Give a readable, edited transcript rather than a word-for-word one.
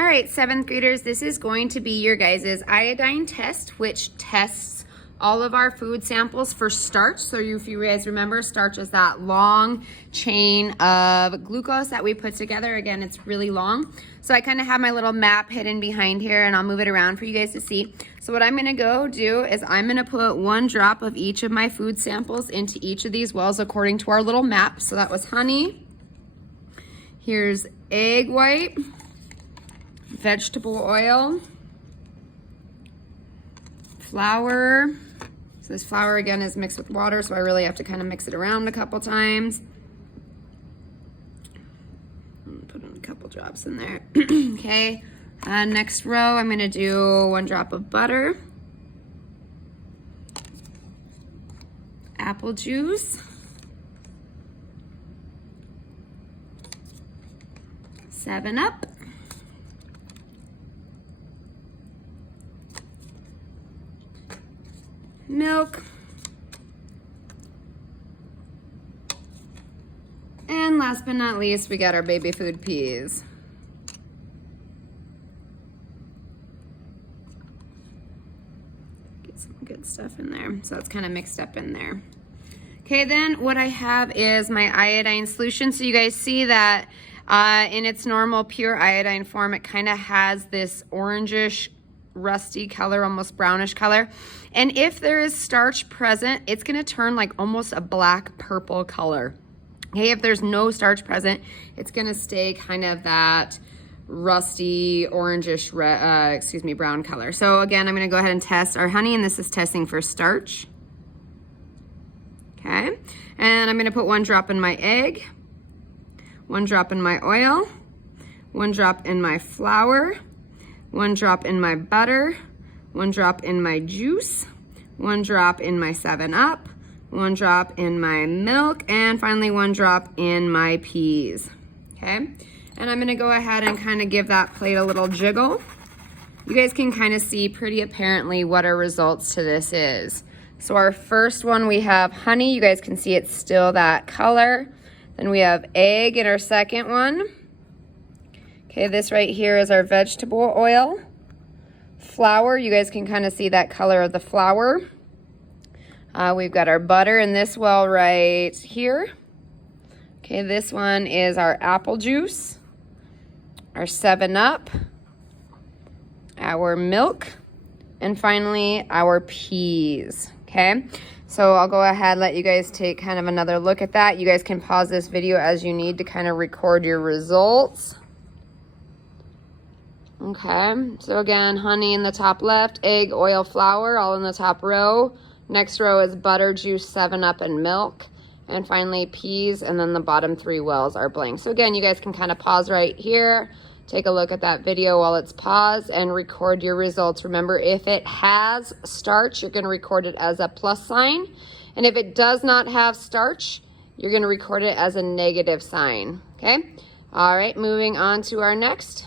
All right, 7th graders, this is going to be your guys' iodine test, which tests all of our food samples for starch. So if you guys remember, starch is that long chain of glucose that we put together. Again, it's really long. So I kind of have my little map hidden behind here, and I'll move it around for you guys to see. So what I'm gonna go do is I'm gonna put 1 drop of each of my food samples into each of these wells according to our little map. So that was honey. Here's egg white, vegetable oil, flour. So this flour again is mixed with water, so I really have to kind of mix it around a couple times. Put in a couple drops in there. Okay, next row I'm gonna do 1 drop of butter, apple juice, 7-Up, milk, and last but not least, we got our baby food peas. Get some good stuff in there. So it's kind of mixed up in there. Okay, then what I have is my iodine solution. So you guys see that in its normal pure iodine form, it kind of has this orangish rusty color, almost brownish color. And if there is starch present, it's gonna turn like almost a black purple color. Okay, if there's no starch present, it's gonna stay kind of that rusty orangish, brown color. So again, I'm gonna go ahead and test our honey, and this is testing for starch. Okay, and I'm gonna put 1 drop in my egg, 1 drop in my oil, 1 drop in my flour, 1 drop in my butter, 1 drop in my juice, 1 drop in my 7-Up, 1 drop in my milk, and finally 1 drop in my peas. Okay, and I'm gonna go ahead and kind of give that plate a little jiggle. You guys can kind of see pretty apparently what our results to this is. So our first one, we have honey. You guys can see it's still that color. Then we have egg in our second one. Okay, this right here is our vegetable oil. Flour, you guys can kind of see that color of the flour. We've got our butter in this well right here. Okay, this one is our apple juice, our 7-Up, our milk, and finally our peas. Okay, so I'll go ahead and let you guys take kind of another look at that. You guys can pause this video as you need to kind of record your results. Okay, so again, honey in the top left, egg, oil, flour, all in the top row. Next row is butter, juice, 7-Up, and milk. And finally peas, and then the bottom 3 wells are blank. So again, you guys can kind of pause right here, take a look at that video while it's paused, and record your results. Remember, if it has starch, you're gonna record it as a plus sign. And if it does not have starch, you're gonna record it as a negative sign, okay? All right, moving on to our next.